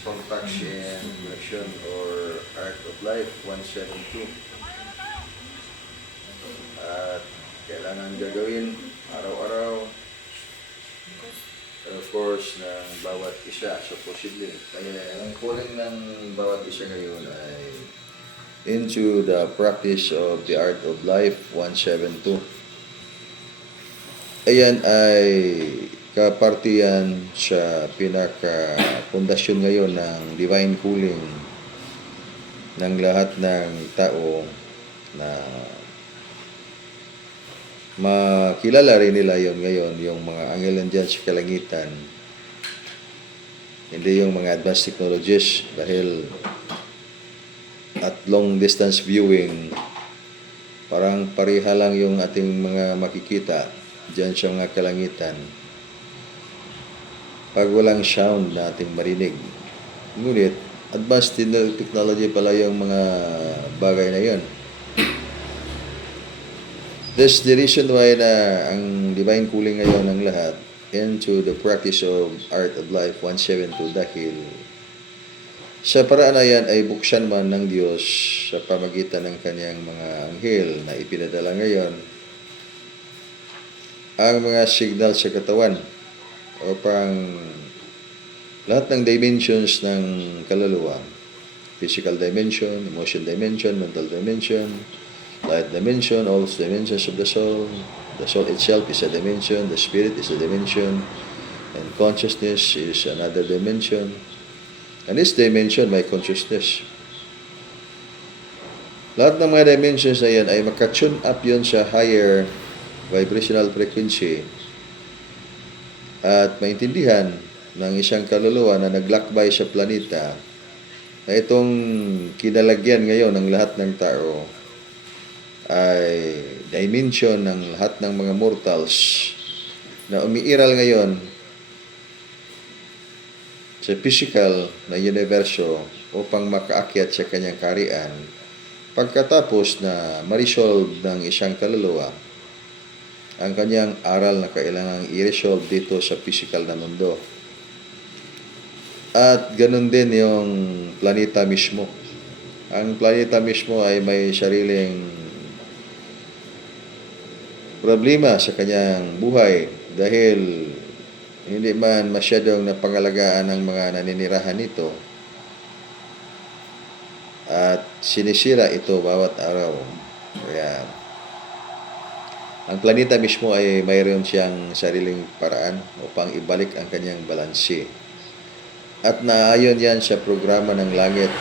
Contacts and Connection or Art of Life 172. At kailangan gagawin araw-araw, of course, ng bawat isa sa posible. Kaya ang calling ng bawat isa ngayon ay into the practice of the Art of Life 172. Ayan ay kapartiyan sa pinaka-pundasyon ngayon ng divine calling ng lahat ng tao na makilala rin nila yon ngayon, yung mga anghel nandyan sa kalangitan, hindi yung mga advanced technologies, dahil at long distance viewing parang pareha lang yung ating mga makikita dyan sa mga kalangitan pag walang sound na ating marinig. Ngunit advanced technology pala yung mga bagay na yon. That's the reason why na ang divine calling ngayon ng lahat into the practice of Art of Life 172, dahil sa paraan na yan ay buksan man ng Diyos sa pamagitan ng kanyang mga anghel na ipinadala ngayon ang mga signal sa katawan upang lahat ng dimensions ng kaluluwa, physical dimension, emotion dimension, mental dimension, light dimension, all dimensions of the soul itself is a dimension, the spirit is a dimension, and consciousness is another dimension. And this dimension, my consciousness. Lahat ng mga dimensions na yan ay makatune up yun sa higher vibrational frequency at maintindihan ng isang kaluluwa na naglakbay sa planeta na itong kinalagyan ngayon ng lahat ng tao ay dimension ng lahat ng mga mortals na umiiral ngayon sa physical na universo upang makaakyat sa kanyang kaharian pagkatapos na ma-resolve ng isang kaluluwa ang kanyang aral na kailangang i-resolve dito sa physical na mundo. At ganun din yung planeta mismo. Ang planeta mismo ay may sariling problema sa kanyang buhay dahil hindi man masyadong napangalagaan ng mga naninirahan nito at sinisira ito bawat araw. Kaya ang planeta mismo ay mayroon siyang sariling paraan upang ibalik ang kanyang balanse. At naayon yan sa programa ng langit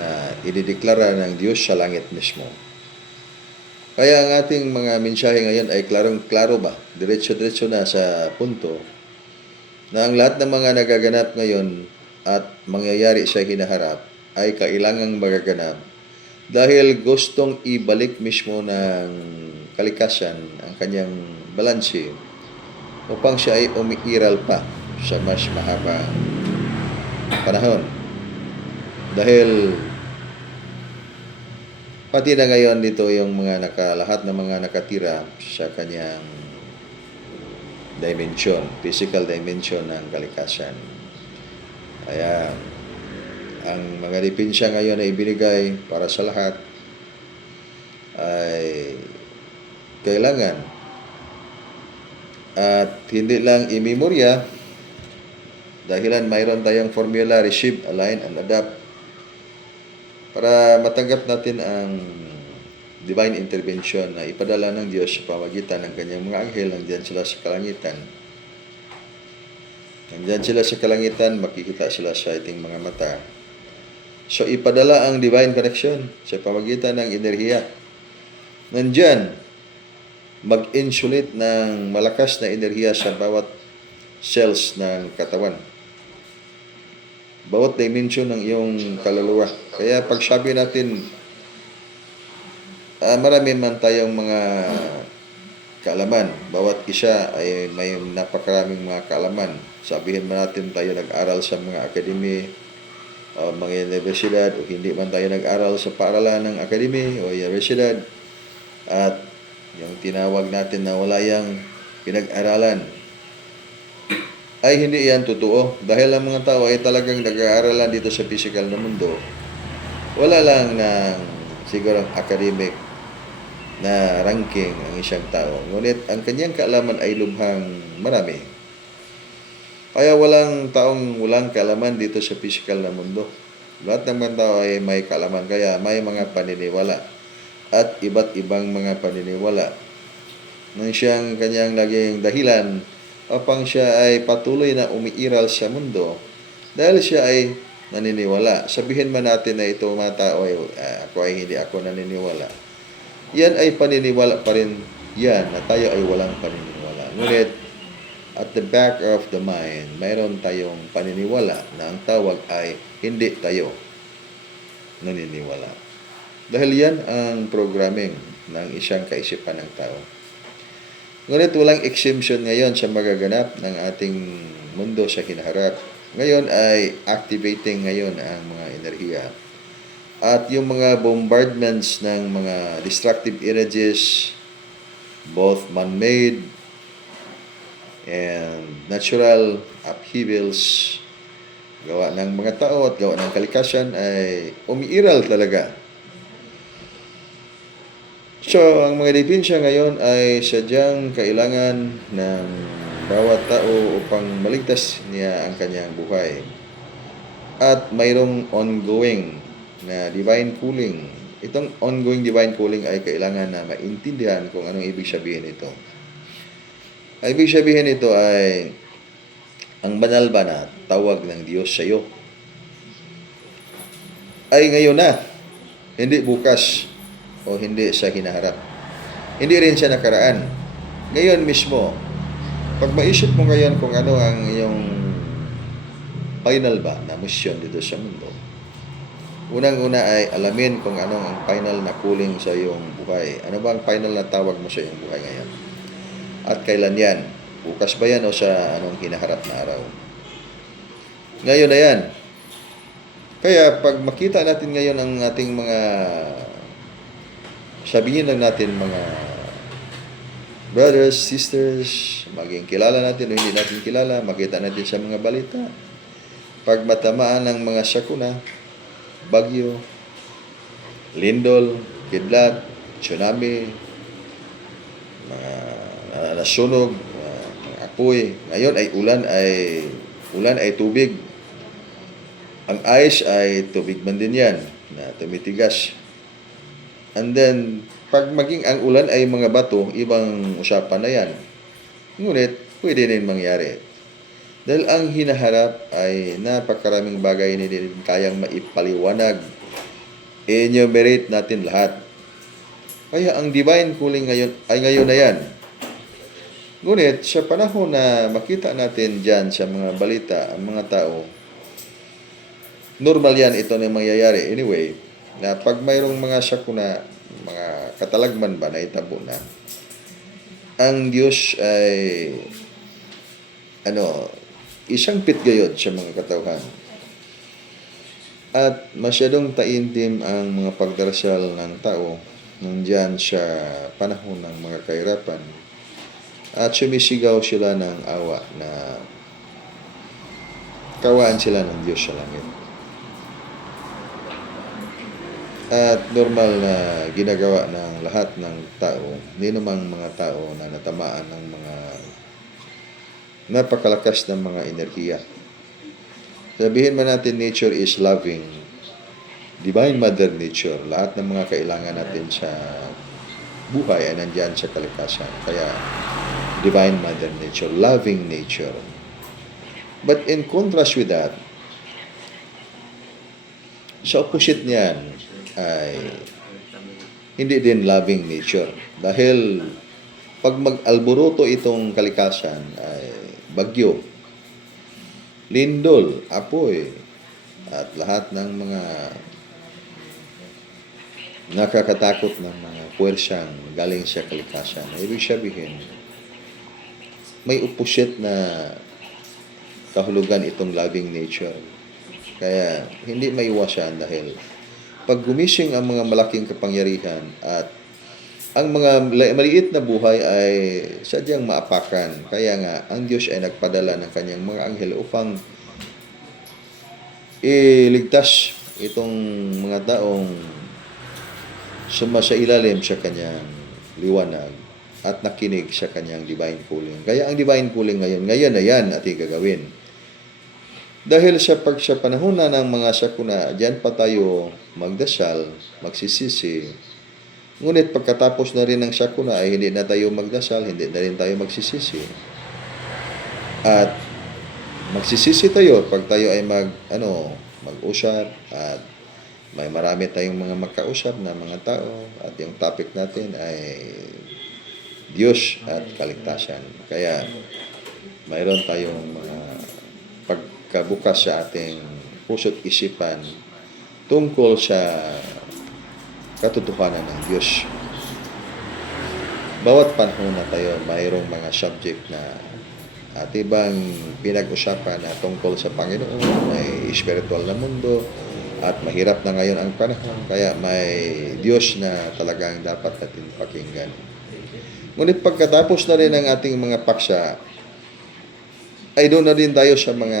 na idideklara ng Diyos sa langit mismo. Kaya ang ating mga mensahe ngayon ay klarong-klaro ba? Diretso-diretso na sa punto na ang lahat ng mga nagaganap ngayon at mangyayari sa hinaharap ay kailangang magaganap dahil gustong ibalik mismo ng kalikasan ang kanyang balanse upang siya ay umiiral pa sa mas mahabang panahon. Dahil pati na ngayon dito yung lahat ng mga nakatira sa kanyang dimension, physical dimension ng kalikasan. Kaya ang mga dipensya ngayon na ibinigay para sa lahat ay kailangan at hindi lang imemorya, dahilan mayroon tayong formula, receive, align, and adapt para matanggap natin ang divine intervention na ipadala ng Diyos sa pamagitan ng kanyang mga anghel. Nandiyan sila sa kalangitan. Nandiyan sila sa kalangitan, makikita sila sa ating mga mata. So, ipadala ang divine connection sa pamagitan ng enerhiya. Nandiyan, mag-insulate ng malakas na enerhiya sa bawat cells ng katawan. Bawat dimension ng iyong kaluluwa. Kaya pag sabi natin, marami man tayong mga kaalaman. Bawat isa ay may napakaraming mga kaalaman. Sabihin man natin tayo nag-aral sa mga akademi, mga universidad, o hindi man tayo nag-aral sa paaralan ng akademi o universidad, at yung tinawag natin na wala yang pinag-aralan. ay hindi yan totoo. Dahil ang mga tao ay talagang nag-aaralan dito sa physical na mundo, wala lang ng siguro academic na ranking ang isang tao. Ngunit ang kanyang kaalaman ay lubhang marami. Kaya walang taong walang kaalaman dito sa physical na mundo. Lahat ng mga tao ay may kaalaman. Kaya may mga paniniwala at iba't ibang mga paniniwala nang siyang kanyang naging dahilan upang siya ay patuloy na umiiral sa mundo dahil siya ay naniniwala. Sabihin man natin na ito mga tao ay hindi ako naniniwala. Yan ay paniniwala pa rin yan na tayo ay walang paniniwala. Ngunit at the back of the mind, mayroon tayong paniniwala na ang tawag ay hindi tayo naniniwala. Dahil yan ang programming ng isang kaisipan ng tao. Ngunit walang exemption ngayon sa magaganap ng ating mundo sa hinaharap. Ngayon ay activating ngayon ang mga enerhiya. At yung mga bombardments ng mga destructive energies, both man-made and natural upheavals, gawa ng mga tao at gawa ng kalikasan ay umiiral talaga. So, ang mga dipensya ngayon ay sadyang kailangan ng bawat tao upang maligtas niya ang kanyang buhay. At mayroong ongoing na divine calling. Itong ongoing divine calling ay kailangan na maintindihan kung anong ibig sabihin ito. Ang ibig sabihin ito ay ang banal ba na tawag ng Diyos sa iyo ay ngayon na, hindi bukas o hindi sa hinaharap. Hindi rin siya nakaraan. Ngayon mismo, pag maisip mo ngayon kung ano ang iyong final ba na mission dito sa mundo, unang-una ay alamin kung ano ang final na calling sa iyong buhay. Ano ba ang final na tawag mo sa iyong buhay ngayon? At kailan yan? Bukas ba yan o sa anong hinaharap na araw? Ngayon na yan. Kaya pag makita natin ngayon ang ating mga, sabihin lang natin mga brothers, sisters, maging kilala natin o hindi natin kilala, makita natin sa mga balita. Pag matamaan ng mga sakuna, bagyo, lindol, kidlat, tsunami, mga nasunog, mga apoy. Ngayon ay ulan ay tubig. Ang ice ay tubig man din yan na tumitigas. And then, pag maging ang ulan ay mga bato, ibang usapan na yan. Ngunit, pwede rin mangyari. Dahil ang hinaharap ay napakaraming bagay na hindi kayang maipaliwanag. Enumerate natin lahat. Kaya ang divine calling ngayon ay ngayon na yan. Ngunit, sa panahon na makita natin dyan sa mga balita, ang mga tao, normal yan, ito na mangyayari. Anyway, na pag mayroong mga sakuna, mga katalagman ba na itabo na, ang Diyos ay isang pitgayod sa mga katauhan. At masyadong taimtim ang mga pagdarasal ng tao nandyan sa panahon ng mga kahirapan. At sumisigaw sila ng awa na kawaan sila ng Diyos sa langit. At normal na ginagawa ng lahat ng tao, hindi namang mga tao na natamaan ng mga napakalakas ng mga enerhiya. Sabihin man natin nature is loving. Divine Mother Nature, lahat ng mga kailangan natin sa buhay ay nandyan sa kalikasan. Kaya, Divine Mother Nature, loving nature. But in contrast with that, sa opposite niyan ay hindi din loving nature. Dahil pag mag-alburuto itong kalikasan ay bagyo, lindol, apoy, at lahat ng mga nakakatakot ng mga puwersang galing sa kalikasan. Ibig sabihin, may opposite na kahulugan itong loving nature. Kaya hindi maiwasan dahil pag gumising ang mga malaking kapangyarihan at ang mga maliit na buhay ay sadyang maapakan. Kaya nga, ang Diyos ay nagpadala ng kanyang mga anghel upang iligtas itong mga taong sumasailalim sa kanyang liwanag at nakinig sa kanyang divine calling. Kaya ang divine calling ngayon na yan ating gagawin. Dahil sa panahon na ng mga sakuna, diyan pa tayo magdasal, magsisisi. Ngunit pagkatapos na rin ng sakuna ay hindi na tayo magdasal, hindi na rin tayo magsisisi. At magsisisi tayo pag tayo ay mag-usap at may marami tayong mga magkausap na mga tao at yung topic natin ay Diyos at kaligtasan. Kaya mayroon tayong mga pagkabukas sa ating puso't isipan tungkol sa katotohanan ng Diyos. Bawat panahon na tayo, mayroong mga subject na atibang pinag-usapan na tungkol sa Panginoon, may spiritual na mundo, at mahirap na ngayon ang panahon, kaya may Diyos na talagang dapat natin pakinggan. Ngunit pagkatapos na rin ang ating mga paksa, ay doon na din tayo sa mga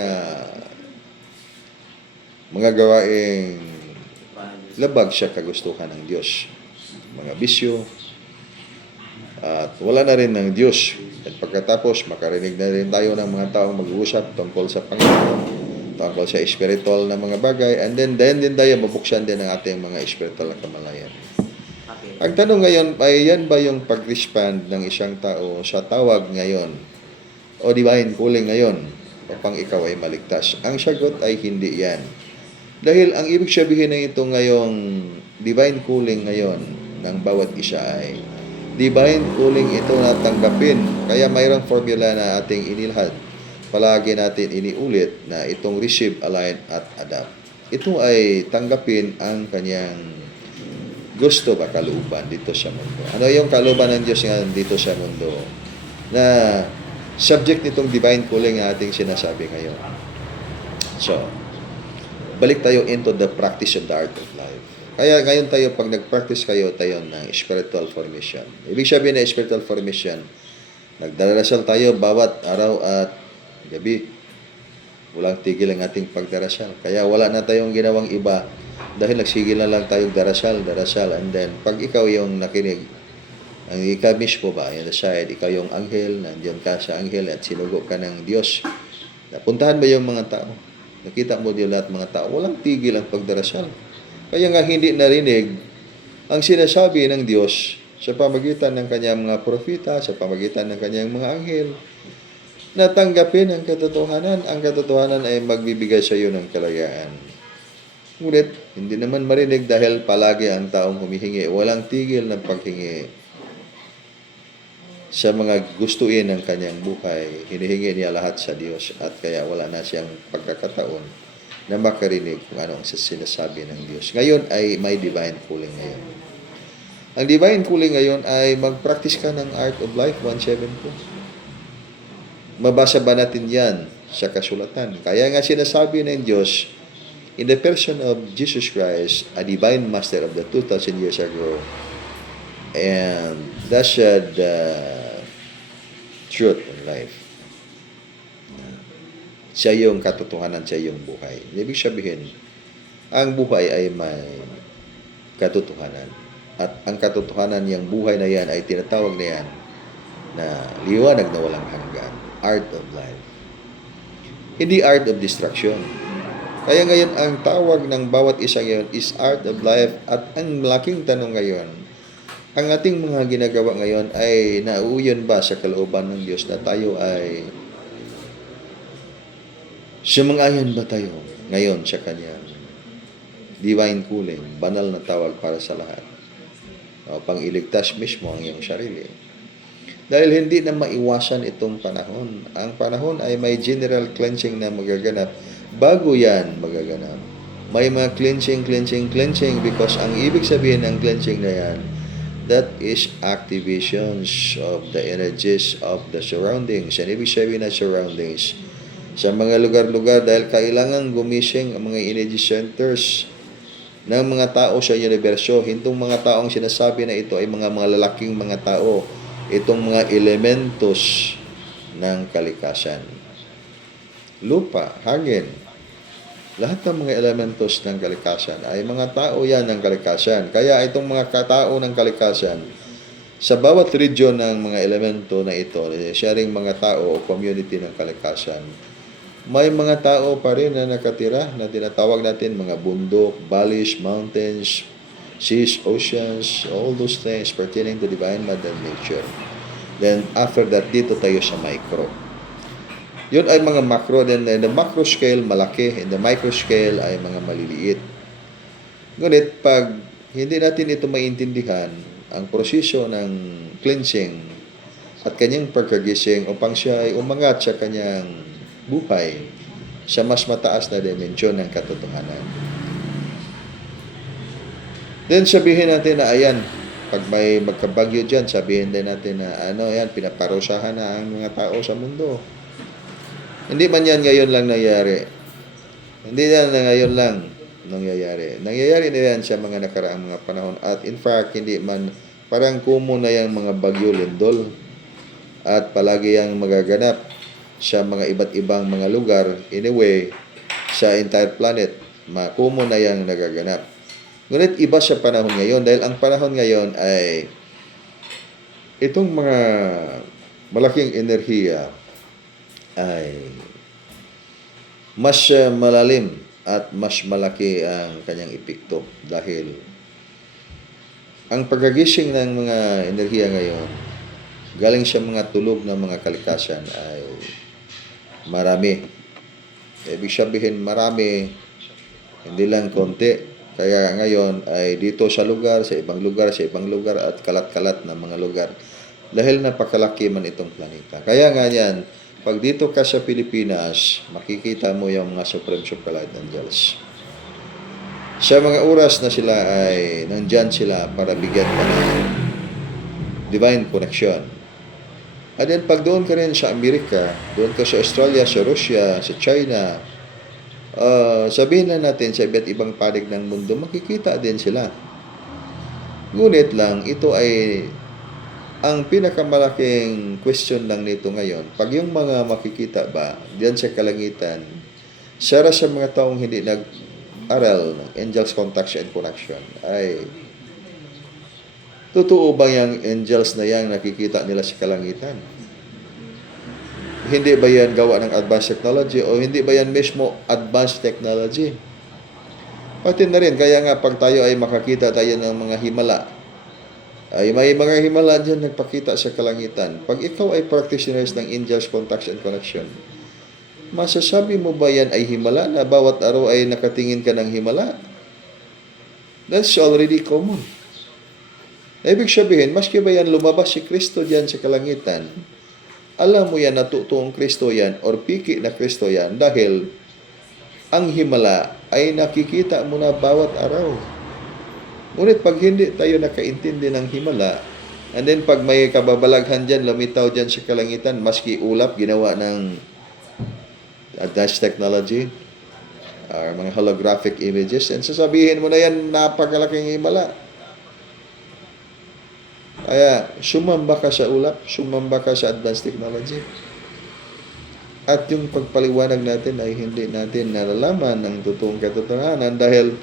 gawaing labag sa kagustuhan ng Diyos. Mga bisyo, at wala na rin ng Diyos. At pagkatapos, makarinig na rin tayo ng mga taong mag-uusap tungkol sa Panginoon, tungkol sa spiritual na mga bagay, and then din tayo mabuksan din ang ating mga spiritual na kamalayan. Ang tanong ngayon ay, yan ba yung pag-respond ng isang tao sa tawag ngayon o divine calling ngayon upang ikaw ay maligtas? Ang sagot ay hindi yan. Dahil ang ibig sabihin ng ito ngayong divine calling ngayon ng bawat isa ay divine calling ito na tanggapin. Kaya mayroong formula na ating inilahad. Palagi natin iniulit na itong receive, align, at adapt. Ito ay tanggapin ang kanyang gusto ba kalooban dito sa mundo. Ano yung kalooban ng Diyos nga dito sa mundo na subject nitong divine calling na ating sinasabi ngayon. So, balik tayo into the practice of the art of life. Kaya ngayon tayo, pag nag-practice tayo ng spiritual formation. Ibig sabihin na spiritual formation, nagdarasal tayo bawat araw at gabi. Walang tigil ang ating pagdarasal. Kaya wala na tayong ginawang iba dahil nagsigil na lang tayong darasal. And then, pag ikaw yung nakinig, ang ikaw mismo ba, on the side, ikaw yung anghel, nandiyan ka sa anghel at sinugo ka ng Diyos. Napuntahan ba yung mga tao? Nakita mo din lahat mga tao, walang tigil ang pagdarasal. Kaya nga hindi narinig ang sinasabi ng Diyos sa pamagitan ng kanyang mga propeta, sa pamagitan ng kanyang mga anghel, na tanggapin ang katotohanan. Ang katotohanan ay magbibigay sa iyo ng kalayaan. Ngunit, hindi naman marinig dahil palagi ang taong humihingi. Walang tigil ng paghingi sa mga gustuin ng kanyang buhay. Hinihingi niya lahat sa Diyos at kaya wala na siyang pagkakataon na makarinig kung ano ang sinasabi ng Diyos. Ngayon ay may divine calling ngayon. Ang divine calling ngayon ay mag-practice ka ng Art of Life 1.7 po. Mabasa ba natin yan sa kasulatan? Kaya nga sinasabi ng Diyos, in the person of Jesus Christ, a divine master of the 2,000 years ago, and that's the truth in life. Siya yung katotohanan, siya yung buhay. Ibig sabihin, ang buhay ay may katotohanan. At ang katotohanan niyang buhay na yan ay tinatawag na yan na liwanag na walang hanggan. Art of life. Hindi art of destruction. Kaya ngayon, ang tawag ng bawat isa ngayon is art of life. At ang malaking tanong ngayon, ang ating mga ginagawa ngayon ay nauuyon ba sa kalooban ng Diyos na tayo ay sumang-ayon ba tayo ngayon sa kanyang divine calling, banal na tawag para sa lahat, upang iligtas mismo ang iyong sarili? Dahil hindi na maiwasan itong panahon. Ang panahon ay may general cleansing na magaganap. Bago yan magaganap, may mga cleansing because ang ibig sabihin ng cleansing na yan, that is activations of the energies of the surroundings. And ibig sabihin na surroundings, sa mga lugar-lugar, dahil kailangan gumising ang mga energy centers ng mga tao sa universo. Hintong mga taong sinasabi na ito ay mga lalaking mga tao. Itong mga elementos ng kalikasan. Lupa, hangin, lahat ng mga elementos ng kalikasan ay mga tao yan ng kalikasan. Kaya itong mga katao ng kalikasan, sa bawat region ng mga elemento na ito, sharing mga tao o community ng kalikasan, may mga tao pa rin na nakatira na tinatawag natin mga bundok, valleys, mountains, seas, oceans, all those things pertaining to divine mother nature. Then after that, dito tayo sa micro. Yun ay mga macro, then in the macro scale, malaki. In the micro scale ay mga maliliit. Ngunit, pag hindi natin ito maintindihan, ang proseso ng cleansing at kanyang pagkagising upang siya ay umangat sa kanyang buhay sa mas mataas na dimensyon ng katotohanan. Then sabihin natin na ayan, pag may magkabagyo dyan, sabihin din natin na yan, pinaparusahan na ang mga tao sa mundo. Hindi man yan ngayon lang nangyayari. Hindi yan na ngayon lang nangyayari. Nangyayari na yan sa mga nakaraang mga panahon. At in fact, hindi man, parang common na yung mga bagyo lindol. At palagi yung magaganap sa mga iba't ibang mga lugar. Anyway, sa entire planet, common na yung nagaganap. Ngunit iba sa panahon ngayon. Dahil ang panahon ngayon ay itong mga malaking enerhiya ay mas malalim at mas malaki ang kanyang epekto dahil ang pagkagising ng mga enerhiya ngayon galing sa mga tulog ng mga kalikasan ay marami. Ibig sabihin marami, hindi lang konti. Kaya ngayon ay dito sa lugar, sa ibang lugar, at kalat-kalat na mga lugar. Dahil napakalaki man itong planeta. Kaya nga yan, pag dito ka sa Pilipinas, makikita mo yung mga Supreme Superlight Angels. Sa mga oras na sila ay nandyan sila para bigyan ka ng divine connection. At then pag doon ka rin sa Amerika, doon ka sa Australia, sa Russia, sa China, sabihin na natin sa iba't ibang panig ng mundo, makikita din sila. Ngunit lang, ito ay ang pinakamalaking question lang nito ngayon, pag yung mga makikita ba diyan sa kalangitan, sara sa mga taong hindi nag-aral ng angels contact and connection, ay totoo ba yung angels na yan nakikita nila sa kalangitan? Hindi ba yan gawa ng advanced technology o hindi ba yan mismo advanced technology? Pati na rin, kaya nga pag tayo ay makakita tayo ng mga himala, ay may mga himala dyan nagpakita sa kalangitan. Pag ikaw ay practitioners ng angels contact and connection, masasabi mo ba yan ay himala na bawat araw ay nakatingin ka ng himala? That's already common. Ibig sabihin, maski ba yan lumabas si Kristo dyan sa kalangitan, alam mo yan na totoong Kristo yan or piki na Kristo yan dahil ang himala ay nakikita mo na bawat araw. Ngunit pag hindi tayo nakaintindi ng himala, and then pag may kababalaghan dyan, lumitaw dyan sa kalangitan, maski ulap, ginawa ng advanced technology, or mga holographic images, and sasabihin mo na yan, napakalaking himala. Kaya, sumamba ka sa ulap, sumamba ka sa advanced technology. At yung pagpaliwanag natin ay hindi natin nalalaman ang totoong katotohanan dahil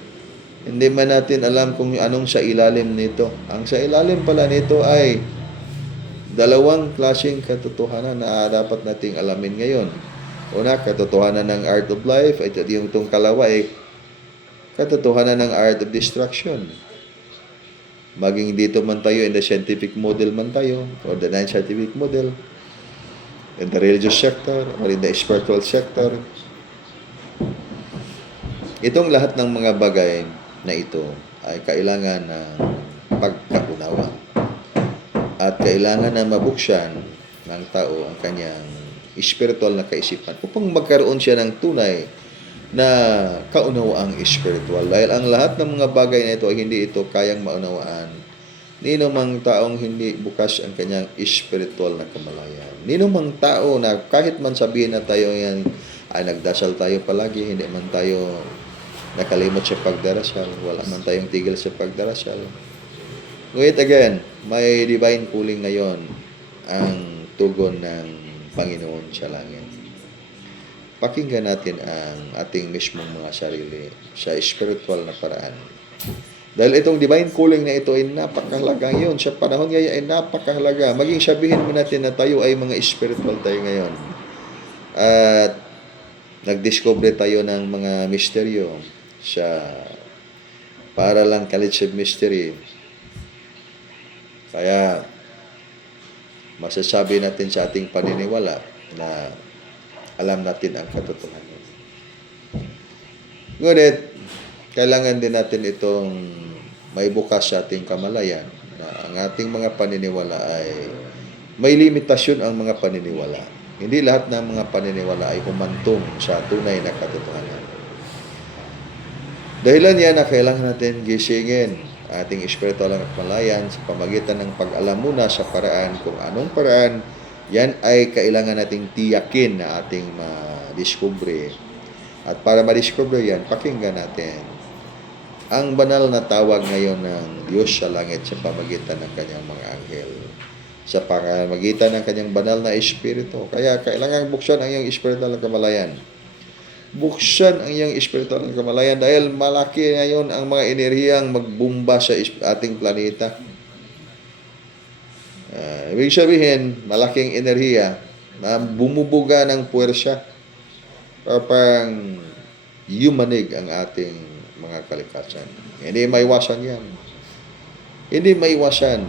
hindi man natin alam kung anong sa ilalim nito. Ang sa ilalim pala nito ay dalawang klaseng katotohanan na dapat nating alamin ngayon. Una, katotohanan ng art of life. Ito yung itong kalawa ay katotohanan ng art of destruction. Maging dito man tayo in the scientific model man tayo or the non-scientific model, in the religious sector or in the spiritual sector, itong lahat ng mga bagay na ito ay kailangan ng pagkaunawa at kailangan na mabuksan ng tao ang kanyang spiritual na kaisipan upang magkaroon siya ng tunay na kaunawaang spiritual. Dahil ang lahat ng mga bagay na ito ay hindi ito kayang maunawaan nino mang taong hindi bukas ang kanyang spiritual na kamalayan. Nino mang tao na kahit man sabihin na tayo yan ay nagdasal tayo palagi, hindi man tayo nakalimot sa pagdarasal, wala man tayong tigil sa pagdarasal. Ngunit again, may divine calling ngayon ang tugon ng Panginoon sa langit. Pakinggan natin ang ating mismong mga sarili sa spiritual na paraan. Dahil itong divine calling na ito ay napakahalaga ngayon. Sa panahon ngayon ay napakahalaga. Maging sabihin mo natin na tayo ay mga spiritual tayo ngayon. At nagdiscover tayo ng mga misteryo sa para lang College of Mystery. Kaya masasabi natin sa ating paniniwala na alam natin ang katotohanan. Ngunit, kailangan din natin itong may bukas sa ating kamalayan na ang ating mga paniniwala ay may limitasyon ang mga paniniwala. Hindi lahat ng mga paniniwala ay humantong sa tunay na katotohanan. Dahilan yan na kailangan natin gisingin ating espiritual na kamalayan sa pamagitan ng pag-alam muna sa paraan kung anong paraan yan ay kailangan nating tiyakin na ating madiskubre. At para madiskubre yan, pakinggan natin ang banal na tawag ngayon ng Diyos sa langit sa pamagitan ng kanyang mga anghel. Sa pamagitan ng kanyang banal na espiritu. Kaya kailangan buksan ang iyong espiritual na kamalayan. Buksan ang iyong espiritual na kamalayan dahil malaki ngayon ang mga enerhiyang magbumba sa ating planeta. Ibig sabihin, malaking enerhiya na bumubuga ng puwersa parang yumanig ang ating mga kalikasan. Hindi maiwasan yan. Hindi maiwasan.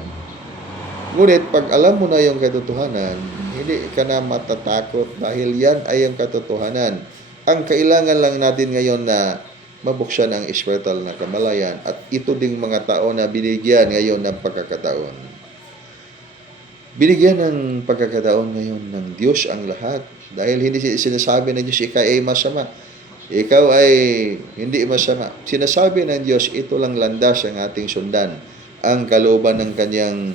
Ngunit pag alam mo na yung katotohanan, hindi ka na matatakot dahil yan ay ang katotohanan. Ang kailangan lang natin ngayon na mabuksan ang espiritual na kamalayan at ito ding mga tao na binigyan ngayon ng pagkakataon. Binigyan ng pagkakataon ngayon ng Diyos ang lahat. Dahil hindi sinasabi ng Diyos, ikaw ay masama. Ikaw ay hindi masama. Sinasabi ng Diyos, ito lang landas ang ating sundan. Ang kalooban ng kanyang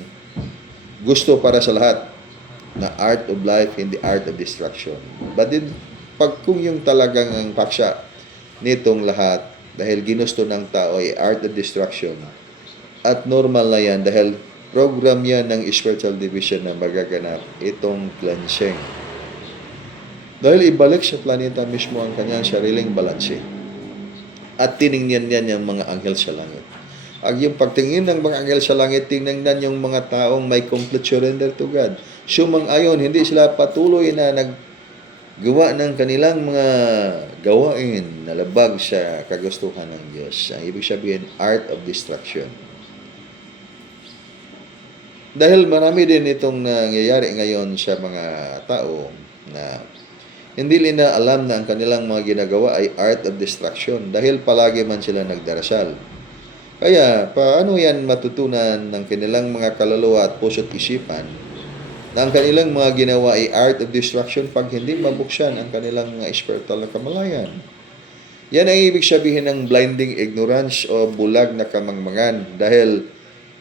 gusto para sa lahat. Na art of life and the art of destruction. But then, pag kung yung talagang ang paksa nitong lahat, dahil ginusto ng tao ay art of destruction. At normal na yan dahil program yan ng spiritual division na magaganap itong cleansing. Dahil ibalik sa planeta mismo ang kanyang sariling balanse. At tiningnan yan yung mga anghel sa langit. Ang yung pagtingin ng mga anghel sa langit, tingnan yung mga taong may complete surrender to God. Sumang-ayon, hindi sila patuloy na naggawa ng kanilang mga gawain na labag sa kagustuhan ng Diyos. Ang ibig sabihin, art of destruction. Dahil marami din itong nangyayari ngayon sa mga tao na hindi nila alam na ang kanilang mga ginagawa ay art of destruction dahil palagi man sila nagdarasal. Kaya, paano yan matutunan ng kanilang mga kaluluwa at puso't isipan na ang kanilang mga ginawa ay art of destruction pag hindi mabuksan ang kanilang mga spiritual na kamalayan? Yan ang ibig sabihin ng blinding ignorance o bulag na kamangmangan dahil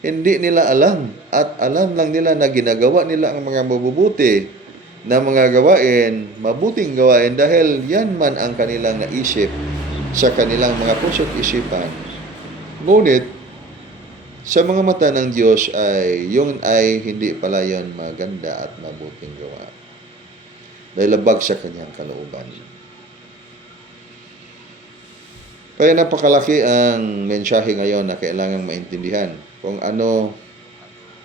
hindi nila alam at alam lang nila na ginagawa nila ang mga mabubuti na mga gawain, mabuting gawain dahil yan man ang kanilang naisip sa kanilang mga puso't isipan. Ngunit, sa mga mata ng Diyos ay yung ay hindi pala yon maganda at mabuting gawa. Dahil labag sa kanyang kalooban. Kaya napakalaki ang mensahe ngayon na kailangang maintindihan kung ano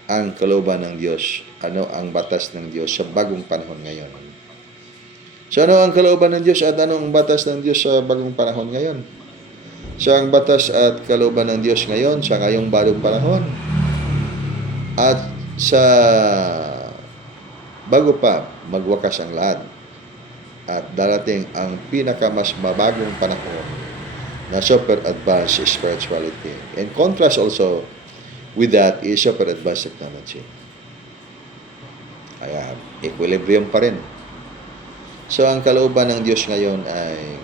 ang kalooban ng Diyos, ano ang batas ng Diyos sa bagong panahon ngayon. So ano ang kalooban ng Diyos at ano ang batas ng Diyos sa bagong panahon ngayon? So ang batas at kalooban ng Diyos ngayon sa ngayong bagong panahon at sa bago pa magwakas ang lahat at darating ang pinakamas mabagong panahon na super advanced spirituality. In contrast also with that is super advanced technology. Kaya equilibrium pa rin. So ang kalooban ng Diyos ngayon ay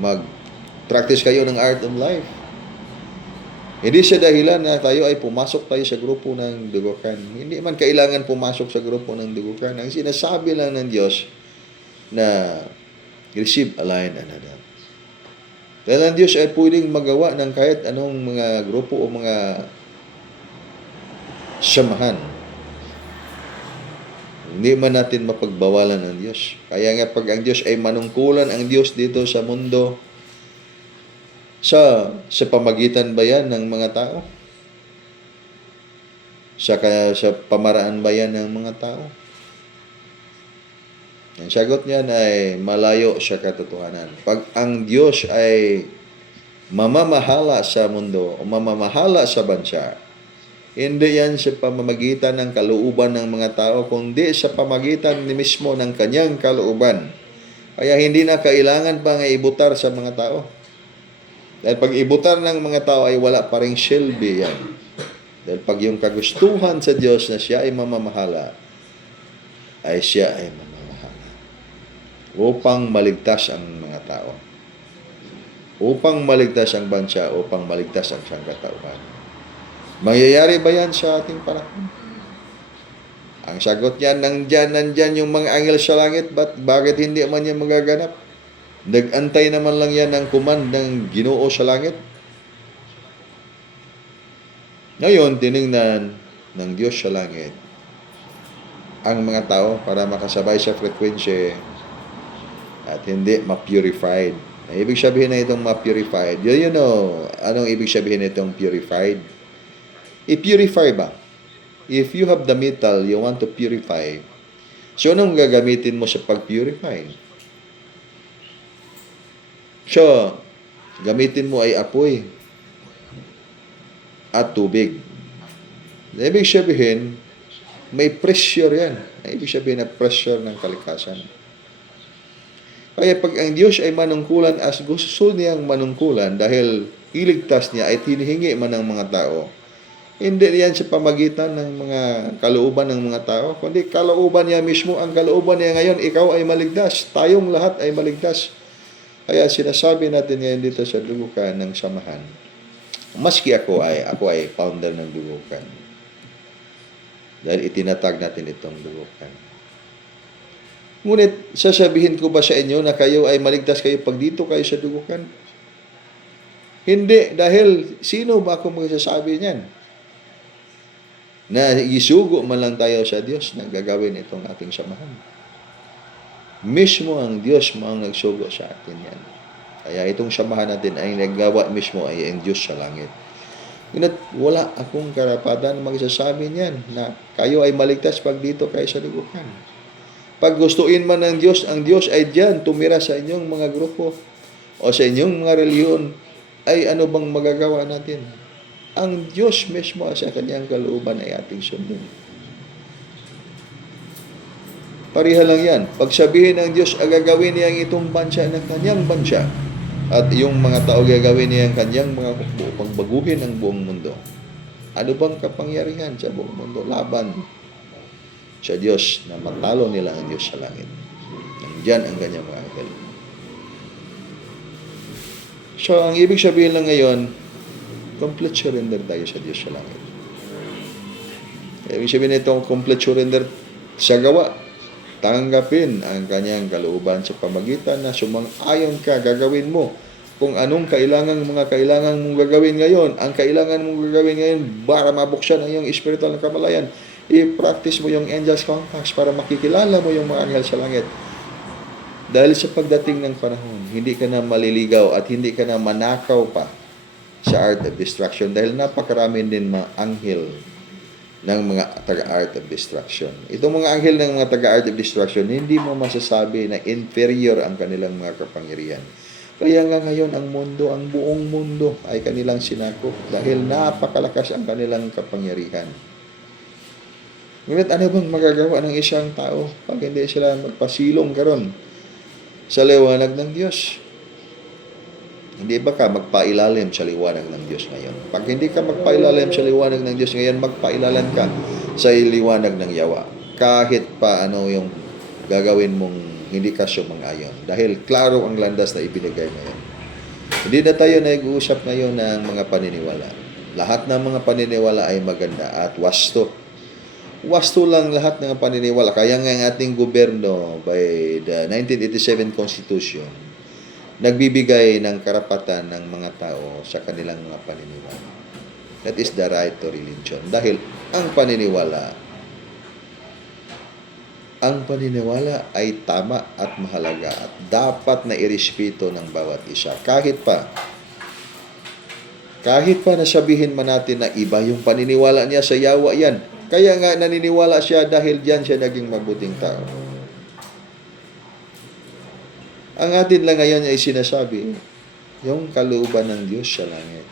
mag-practice kayo ng art of life. Hindi siya dahilan na tayo ay pumasok tayo sa grupo ng dugukan. Hindi man kailangan pumasok sa grupo ng dugukan. Ang sinasabi lang ng Diyos na receive, align, and adapt. Dahil ang Diyos ay pwedeng magawa ng kahit anong mga grupo o mga samahan. Hindi man natin mapagbawalan ang Diyos. Kaya nga pag ang Diyos ay manungkulan ang Diyos dito sa mundo, sa pamagitan ba yan ng mga tao? Sa pamaraan ba yan ng mga tao? Ang sagot niyan ay malayo sa katotohanan. Pag ang Diyos ay mamamahala sa mundo o mamamahala sa bansa, hindi yan sa pamamagitan ng kalooban ng mga tao, kundi sa pamagitan ni mismo ng kanyang kalooban. Kaya hindi na kailangan pa nga ibutar sa mga tao. Dahil pag ibutar ng mga tao ay wala pa ring silbi yan. Dahil pag yung kagustuhan sa Diyos na siya ay mamamahala, ay siya ay mamamahala upang maligtas ang mga tao. Upang maligtas ang bansa, upang maligtas ang sangkatauhan. Mangyayari ba yan sa ating panahon? Ang sagot niyan, nandyan yung mga anghel sa langit, bakit hindi man yan magaganap? Nag-antay naman lang yan ng command ng Ginoo sa langit. Ngayon, tiningnan ng Diyos sa langit ang mga tao para makasabay sa frequency at hindi ma-purified. Ibig sabihin na itong ma-purified, you know, anong ibig sabihin itong purified? I-purify ba? If you have the metal, you want to purify, so anong gagamitin mo sa pag-purify? So, gamitin mo ay apoy at tubig. Ibig sabihin, may pressure yan. Ibig sabihin na pressure ng kalikasan. Kaya pag ang Diyos ay manungkulan as gusto niyang manungkulan dahil iligtas niya ay tinihingi man ng mga tao, hindi yan sa pamagitan ng mga kalooban ng mga tao, kundi kalooban niya mismo. Ang kalooban niya ngayon, ikaw ay maligtas. Tayong lahat ay maligtas. Kaya sinasabi natin ngayon dito sa dugukan ng samahan, maski ako ay founder ng dugukan. Dahil itinatag natin itong dugukan. Ngunit, sasabihin ko ba sa inyo na kayo ay maligtas kayo pag dito kayo sa dugukan? Hindi, dahil sino ba akong magsasabi niyan? Na isugo man lang tayo sa Diyos na gagawin itong ating samahan. Mismo ang Diyos ang nagsugo sa atin yan. Kaya itong samahan natin ay naggawa mismo ay ang Diyos sa langit. Ngunit wala akong karapatan magsasabi niyan na kayo ay maligtas pag dito kayo sa dugukan. Pag gustuin man ng Diyos, ang Diyos ay diyan tumira sa inyong mga grupo o sa inyong mga reliyon, ay ano bang magagawa natin? Ang Diyos mismo sa kanyang kalooban ay ating sundin. Pariha lang yan. Pag sabihin ng Diyos, gagawin niya itong bansa ng kanyang bansa at yung mga tao gagawin niya ang kanyang mga upang baguhin ang buong mundo. Ano bang kapangyarihan sa buong mundo? Laban sa Diyos na matalo nila ang Diyos sa langit. Nandiyan ang kanyang mga anghel. So, ang ibig sabihin lang ngayon, complete surrender tayo sa Diyos sa langit. Ibig sabihin itong complete surrender sa gawa. Tanggapin ang kanyang kalooban sa pamagitan na sumang-ayon ka, gagawin mo kung anong mga kailangan mong gagawin ngayon. Ang kailangan mong gagawin ngayon para mabuksan ang iyong spiritual na kamalayan. I-practice mo yung angels contacts para makikilala mo yung mga anghel sa langit. Dahil sa pagdating ng panahon, hindi ka na maliligaw at hindi ka na manakaw pa sa art of destruction dahil napakarami din mga anghel ng mga taga-art of destruction. Itong mga anghel ng mga taga-art of destruction, hindi mo masasabi na inferior ang kanilang mga kapangyarihan. Kaya nga ngayon ang mundo, ang buong mundo ay kanilang sinakop dahil napakalakas ang kanilang kapangyarihan. Ngunit ano bang magagawa ng isang tao pag hindi sila magpasilong karon sa liwanag ng Diyos? Hindi ba ka magpailalim sa liwanag ng Diyos ngayon? Pag hindi ka magpailalim sa liwanag ng Diyos ngayon, magpailalim ka sa liwanag ng yawa. Kahit pa ano yung gagawin mong hindi ka sumang-ayon. Dahil klaro ang landas na ibinigay ngayon. Hindi na tayo nag-uusap ngayon ng mga paniniwala. Lahat ng mga paniniwala ay maganda at wasto. Wasto lang lahat ng paniniwala. Kaya nga ang ating gobyerno by the 1987 Constitution, nagbibigay ng karapatan ng mga tao sa kanilang mga paniniwala. That is the right to religion. Dahil ang paniniwala ay tama at mahalaga at dapat na irespeto ng bawat isa. Kahit pa nasabihin man natin na iba yung paniniwala niya sa yawa yan. Kaya nga naniniwala siya dahil diyan siya naging mabuting tao. Ang atin lang ngayon ay sinasabi, yung kalooban ng Diyos sa langit.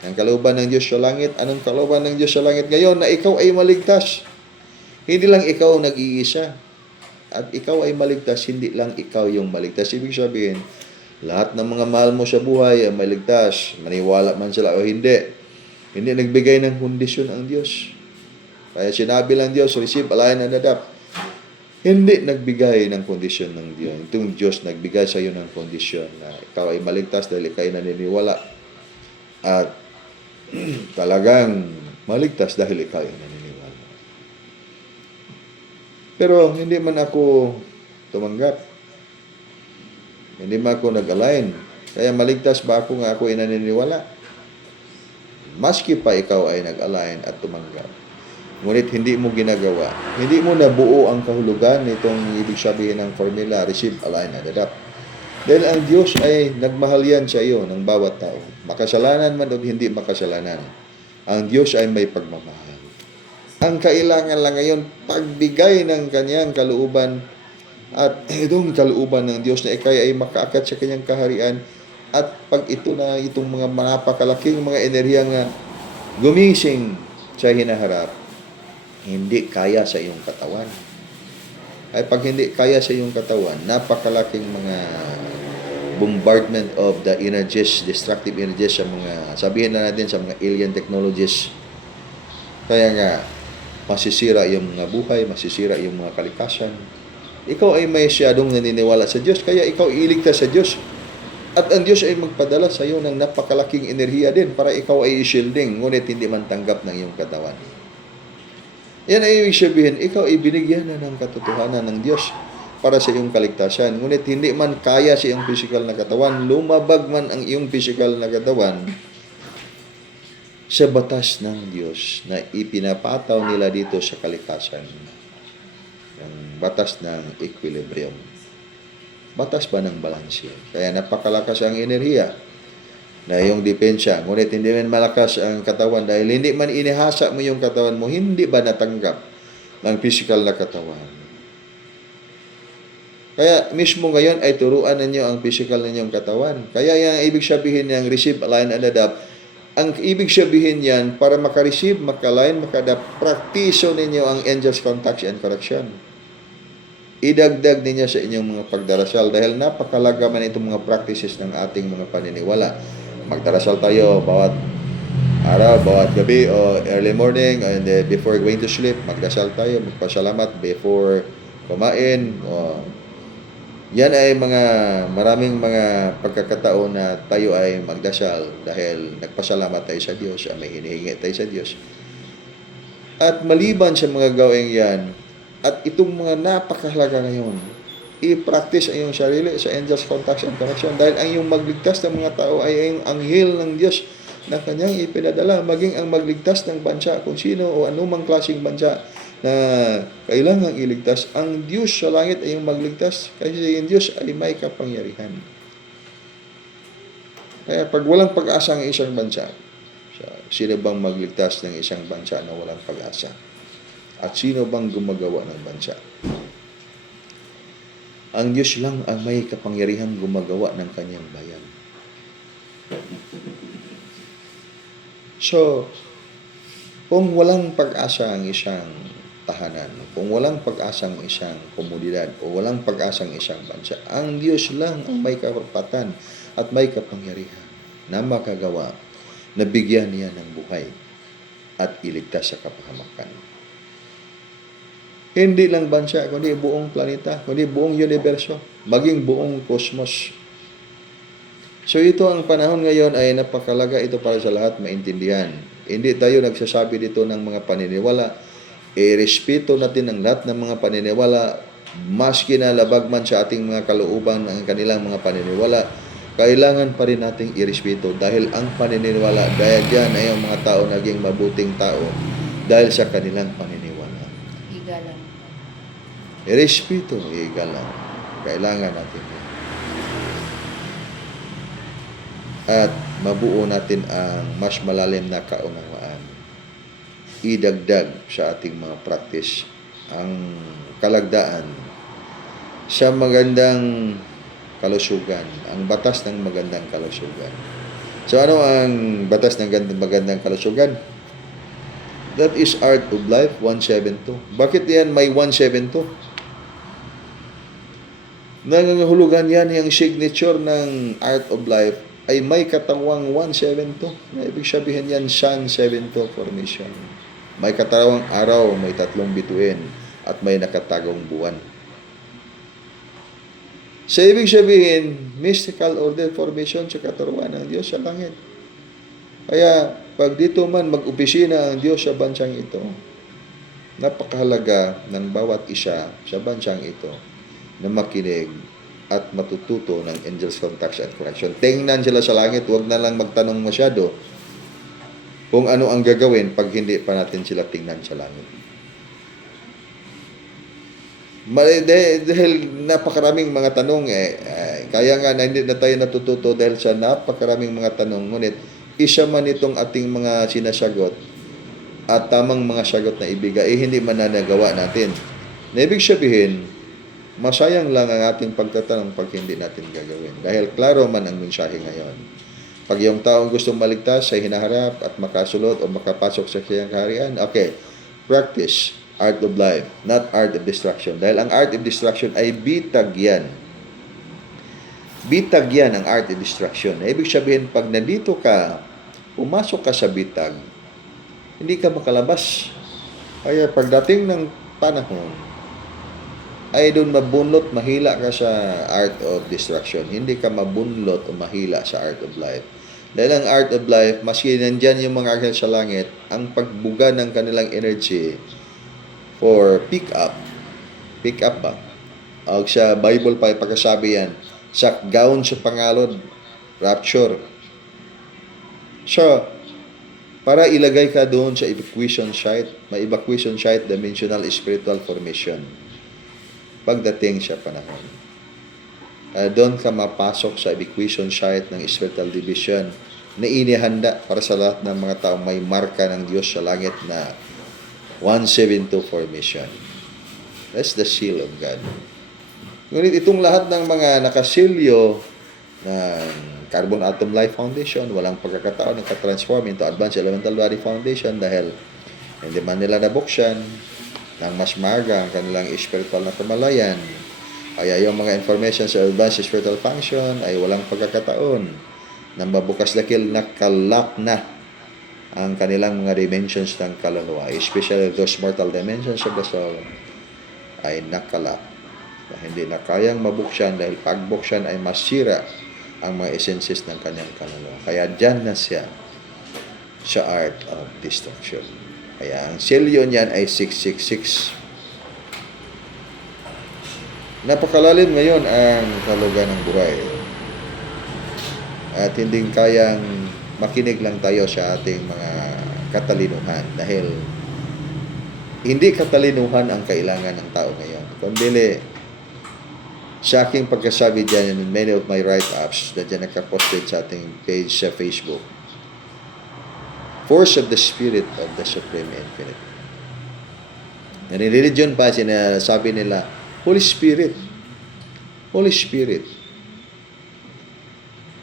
Ang kalooban ng Diyos sa langit, anong kalooban ng Diyos sa langit ngayon? Na ikaw ay maligtas. Hindi lang ikaw nag-iisa. At ikaw ay maligtas, hindi lang ikaw yung maligtas. Ibig sabihin, lahat ng mga mahal mo sa buhay ay maligtas. Maniwala man sila o hindi. Hindi nagbigay ng kondisyon ang Diyos. Kaya sinabi lang Diyos, receive, alain, and adapt. Hindi nagbigay ng kondisyon ng Diyos. Itong Diyos nagbigay sa iyo ng kondisyon na ikaw ay maligtas dahil ikaw ay naniniwala. At talagang maligtas dahil ikaw ay naniniwala. Pero hindi man ako tumanggap. Hindi man ako nag-align. Kaya maligtas ba ako nga ako ay naniniwala? Maski pa ikaw ay nag-align at tumanggap. Ngunit hindi mo ginagawa. Hindi mo nabuo ang kahulugan nitong ibig sabihin ng formula, receive, align, and adapt. Dahil ang Diyos ay nagmahal yan sa iyo ng bawat tao. Makasalanan man o hindi makasalanan. Ang Diyos ay may pagmamahal. Ang kailangan lang ngayon, pagbigay ng kanyang kalooban at itong kalooban ng Diyos na ikay ay makaakyat sa kanyang kaharian at pag ito na itong mga napakalaking mga enerhiya nga gumising sa hinaharap, hindi kaya sa iyong katawan. Ay pag hindi kaya sa iyong katawan, napakalaking mga bombardment of the energies, destructive energies sa mga, sabihin na natin sa mga alien technologies. Kaya nga, masisira yung mga buhay, masisira yung mga kalikasan. Ikaw ay may siyadong naniniwala sa Diyos, kaya ikaw iligtas sa Diyos. At ang Diyos ay magpadala sa iyo ng napakalaking enerhiya din para ikaw ay shielding, ngunit hindi man tanggap ng iyong katawan. Yan ay ibig sabihin, ikaw ay binigyan na ng katotohanan ng Diyos para sa iyong kaligtasan. Ngunit hindi man kaya sa iyong physical na katawan, lumabag man ang iyong physical na katawan sa batas ng Diyos na ipinapataw nila dito sa kalikasan. Ang batas ng equilibrium. Batas ba ng balanse? Kaya napakalakas ang enerhiya na yung dipensya. Ngunit hindi man malakas ang katawan dahil hindi man inihasa mo yung katawan mo, hindi ba natanggap ng physical na katawan? Kaya mismo ngayon ay turuan ninyo ang physical ninyong katawan. Kaya yung ibig sabihin niyang receive, align, and adapt. Ang ibig sabihin yan, para makareceive, maka-align, maka-adapt, praktiso ninyo ang angels contact and correction. Idagdag ninyo sa inyong mga pagdarasal dahil napakalaga man itong mga practices ng ating mga paniniwala. Magdarasal tayo bawat araw, bawat gabi o early morning and before going to sleep, magdasal tayo, magpasalamat before kumain. Yan ay maraming mga pagkakataon na tayo ay magdasal dahil nagpasalamat tayo sa Diyos, may hinihingi tayo sa Diyos. At maliban sa mga gawing yan, at itong mga napakahalaga ngayon, i-practice ang iyong sarili sa angels contact and correction dahil ang iyong magligtas ng mga tao ay ang anghel ng Diyos na kanyang ipinadala, maging ang magligtas ng bansa, kung sino o anumang klaseng bansa na kailangang iligtas. Ang Diyos sa langit ay yung magligtas kasi yung Diyos ay may kapangyarihan. Kaya pag walang pag-asa ng isang bansa, sino bang magligtas ng isang bansa na walang pag-asa? At sino bang gumagawa ng bansa? Ang Diyos lang ang may kapangyarihan gumagawa ng kanyang bayan. So, kung walang pag-asa ang isang tahanan, kung walang pag-asa ang isang komunidad, o walang pag-asa ang isang bansa, ang Diyos lang ang may karapatan at may kapangyarihan na makagawa na bigyan niya ng buhay at iligtas sa kapahamakan. Hindi lang bansa, kundi buong planeta, kundi buong universo, maging buong kosmos. So ito ang panahon ngayon ay napakalaga ito para sa lahat maintindihan. Hindi tayo nagsasabi dito ng mga paniniwala. Respeto natin ang lahat ng mga paniniwala. maski na labag man sa ating mga kalooban ang kanilang mga paniniwala, kailangan pa rin nating irespeto dahil ang paniniwala, dahil yan ay ang mga tao naging mabuting tao dahil sa kanilang paniniwala. Igalang. Irespeto, igalang. Kailangan natin yun. At mabuo natin ang mas malalim na kaunawaan. Idagdag sa ating mga practice ang kalagdaan sa magandang kalusugan, ang batas ng magandang kalusugan. So ano ang batas ng magandang kalusugan? That is Art of Life 172. Bakit yan may 172? Nangangahulugan yan yung signature ng Art of Life ay may katawang 172. Ibig sabihin yan Sun 72 formation. May katawang araw, may 3 bituin, at may nakatagong buwan. Sa ibig sabihin, mystical order formation sa katarungan ng Diyos sa langit. Kaya, pag dito man mag-opisina ang Diyos sa bansang ito, napakahalaga ng bawat isa sa bansang ito na makinig at matututo ng angels contacts and correction. Tingnan sila sa langit, huwag na lang magtanong masyado kung ano ang gagawin pag hindi pa natin sila tingnan sa langit. Dahil napakaraming mga tanong kaya nga na hindi na tayo natututo dahil sa napakaraming mga tanong, ngunit isa man itong ating mga sinasagot at tamang mga sagot na ibigay hindi man nanagawa natin. Na ibig sabihin, masayang lang ang ating pagtatanong pag hindi natin gagawin. Dahil klaro man ang mensahe ngayon. Pag yung taong gustong maligtas sa hinaharap at makasulot o makapasok sa kanyang kaharian, okay, practice Art of Life, not Art of Destruction. Dahil ang Art of Destruction ay bitag yan. Bitag yan ang Art of Destruction. Ibig sabihin, pag nandito ka, pumasok ka sa bitag, hindi ka makalabas. Kaya pagdating ng panahon, ay doon mabunlot, mahila ka sa Art of Destruction. Hindi ka mabunlot o mahila sa Art of Life. Dahil ang Art of Life, maski nandyan yung mga anghel sa langit, ang pagbuga ng kanilang energy for pick up ba? O sa Bible pa pagkasabi yan, sa gown sa pangalod, rapture. So, para ilagay ka doon sa evacuation site, may evacuation site, dimensional spiritual formation. Pagdating sa panahon. Doon ka mapasok sa evacuation site ng spiritual division na inihanda para sa lahat ng mga taong may marka ng Diyos sa langit na 172 formation. That's the seal of God. Ngunit itong lahat ng mga nakasilyo ng Carbon Atom Life Foundation, walang pagkakataon na ka-transform into Advanced Elemental Body Foundation dahil hindi man nila nabuksan ng mas maaga ang kanilang spiritual na kamalayan. Kaya yung mga information sa Advanced Spiritual Function ay walang pagkakataon na mabukas dakil na kalak na ang kanilang mga dimensions ng kaluluwa, especially those mortal dimensions of the soul, ay nakalak. Hindi na kayang mabuksan dahil pagbuksan ay masira ang mga essences ng kanyang kaluluwa. Kaya dyan na siya sa Art of Destruction. Kaya ang selyo niyan ay 666. Napakalalim ngayon ang kalugan ng buhay. At hindi kayang makinig lang tayo sa ating mga katalinuhan dahil hindi katalinuhan ang kailangan ng tao ngayon. Kundi sa aking pagkasabi dyan in many of my write-ups na dyan nakaposted sa ating page sa Facebook, force of the Spirit of the Supreme Infinite. In religion pa, sinasabi nila, Holy Spirit. Holy Spirit.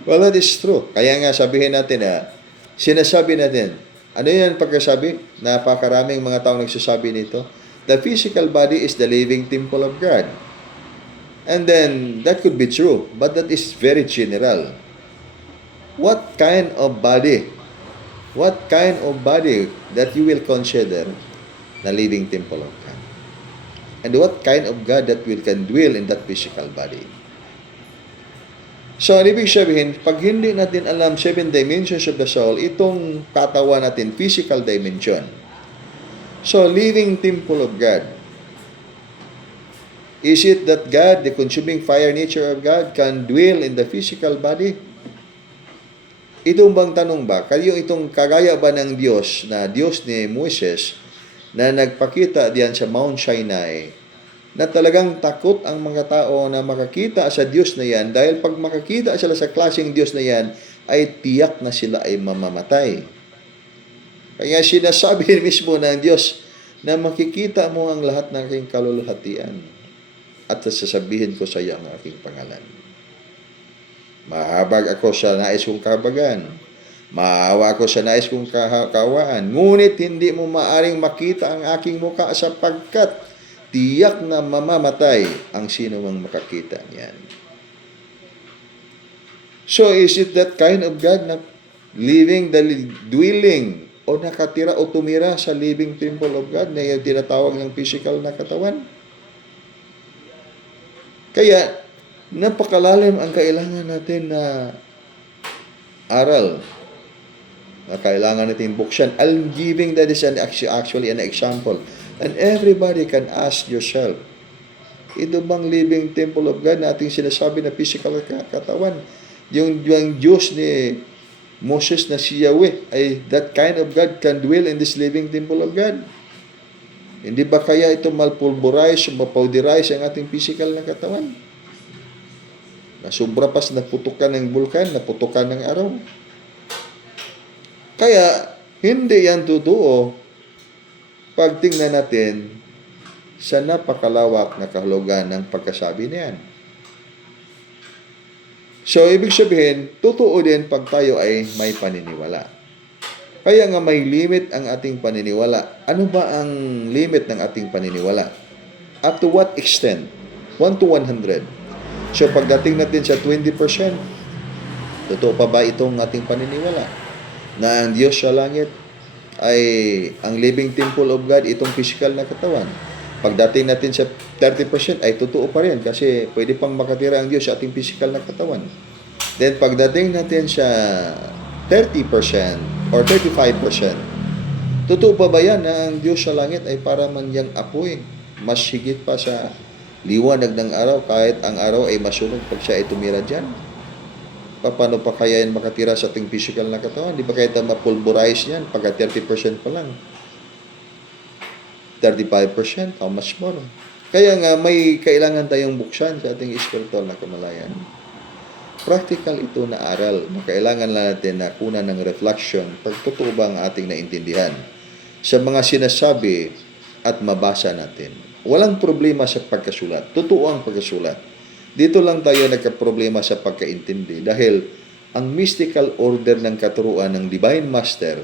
Well, that is true. Kaya nga sabihin natin sinasabi natin, ano yan pagkasabi? Napakaraming mga tao nagsasabi nito. The physical body is the living temple of God. And then, that could be true. But that is very general. What kind of body? What kind of body that you will consider the living temple of God? And what kind of God that can dwell in that physical body? So, ibig sabihin, pag hindi natin alam 7 dimensions of the soul, itong katawan natin, physical dimension. So, living temple of God. Is it that God, the consuming fire nature of God, can dwell in the physical body? Itong bang tanong ba, kayo itong kagaya ba ng Diyos, na Diyos ni Moises, na nagpakita diyan sa Mount Sinai, na talagang takot ang mga tao na makakita sa Diyos na yan, dahil pag makakita sila sa klaseng Diyos na yan, ay tiyak na sila ay mamamatay. Kaya sinasabi mismo ng Diyos na makikita mo ang lahat ng aking kaluluhatian at sasabihin ko sa iyo ang aking pangalan. Mahabag ako sa nais kong kahabagan. Maawa ako sa nais kong kawaan. Ngunit hindi mo maaring makita ang aking muka sapagkat tiyak na mamamatay ang sino mang makakita niyan. So, is it that kind of God na dwelling o nakatira o tumira sa living temple of God na yung tinatawag ng physical na katawan? Kaya, napakalalim ang kailangan natin na aral. Na kailangan natin buksan. I'm giving that is actually an example. And everybody can ask yourself, ito bang living temple of God na ating sinasabi na physical katawan? Yung Diyos ni Moses na si Yahweh, ay that kind of God can dwell in this living temple of God? Hindi ba kaya ito malpulverize, mapowderize ang ating physical na katawan? Nasubra pas, naputukan ng bulkan, naputukan ng araw. Kaya, hindi yan totoo pag tingnan natin sa napakalawak na kahulugan ng pagkasabi niyan. So, ibig sabihin, totoo din pag tayo ay may paniniwala. Kaya nga may limit ang ating paniniwala. Ano ba ang limit ng ating paniniwala? Up to what extent? 1 to 100. So, pagdating natin sa 20%, totoo pa ba itong ating paniniwala? Na ang Diyos sa langit ay ang living temple of God, itong physical na katawan. Pagdating natin sa 30% ay totoo pa rin kasi pwede pang makatira ang Diyos sa ating physical na katawan. Then pagdating natin sa 30% or 35%, totoo pa ba yan na ang Diyos sa langit ay para man yang apoy, mas higit pa sa liwanag ng araw kahit ang araw ay masunog pag siya ay tumira dyan? Paano pa kaya yan makatira sa ating physical na katawan? Di ba kaya ito mapulverize yan pagka 30% pa lang? 35%, how much more? Kaya nga, may kailangan tayong buksan sa ating spiritual na kamalayan. Practical ito na aral na kailangan lang natin na kunan ng reflection pag totoo ba ang ating naintindihan sa mga sinasabi at mabasa natin. Walang problema sa pagkasulat. Totoo ang pagkasulat. Dito lang tayo nagka-problema sa pagkaintindi dahil ang mystical order ng katuruan ng Divine Master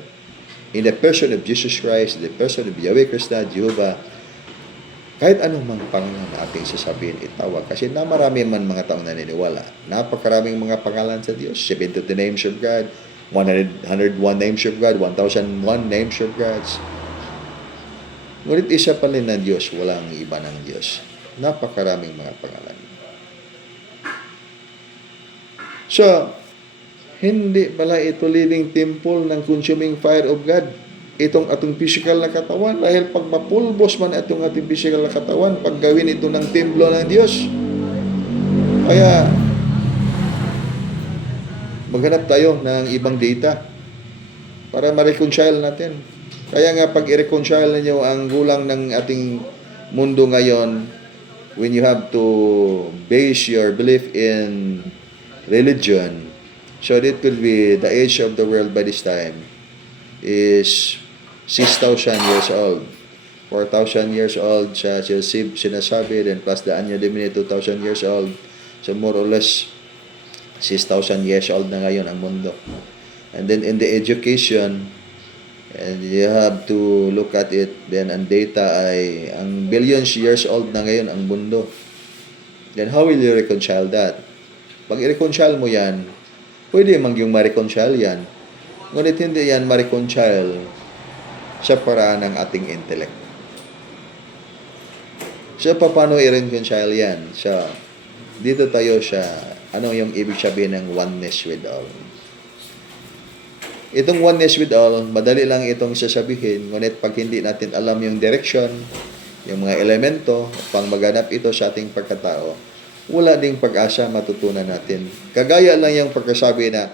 in the person of Jesus Christ, the person of Yahweh Krishna, Jehovah, kahit anong mga pangalan na ating sasabihin, itawag. Kasi na marami man mga taong naniniwala. Napakaraming mga pangalan sa Diyos. 70 names of God, 101 names of God, 1,001 names of Gods. Ngunit isa pa rin ng Diyos, walang iba ng Diyos. Napakaraming mga pangalan. So, hindi pala ito living temple ng consuming fire of God. Itong atong physical na katawan. Dahil pag mapulbos man itong ating physical na katawan, pag gawin ito ng templo ng Diyos. Kaya, maghanap tayo ng ibang data para ma-reconcile natin. Kaya nga, pag i-reconcile ninyo ang gulang ng ating mundo ngayon, when you have to base your belief in religion, so it could be the age of the world by this time is 6,000 years old. 4,000 years old sa sinasabi, then plus the Anno Domini 2,000 years old. So more or less 6,000 years old na ngayon ang mundo. And then in the education, and you have to look at it, then ang data ay ang billions years old na ngayon ang mundo. Then how will you reconcile that? Pag i-reconcile mo yan, pwede mang yung ma-reconcile yan. Ngunit hindi yan ma-reconcile sa paraan ng ating intellect. So, paano i-reconcile yan? So, dito tayo sa ano yung ibig sabihin ng oneness with all. Itong oneness with all, madali lang itong sasabihin, ngunit pag hindi natin alam yung direction, yung mga elemento upang maganap ito sa ating pagkatao, wala ding pag-asa matutunan natin. Kagaya lang yung pagkasabi na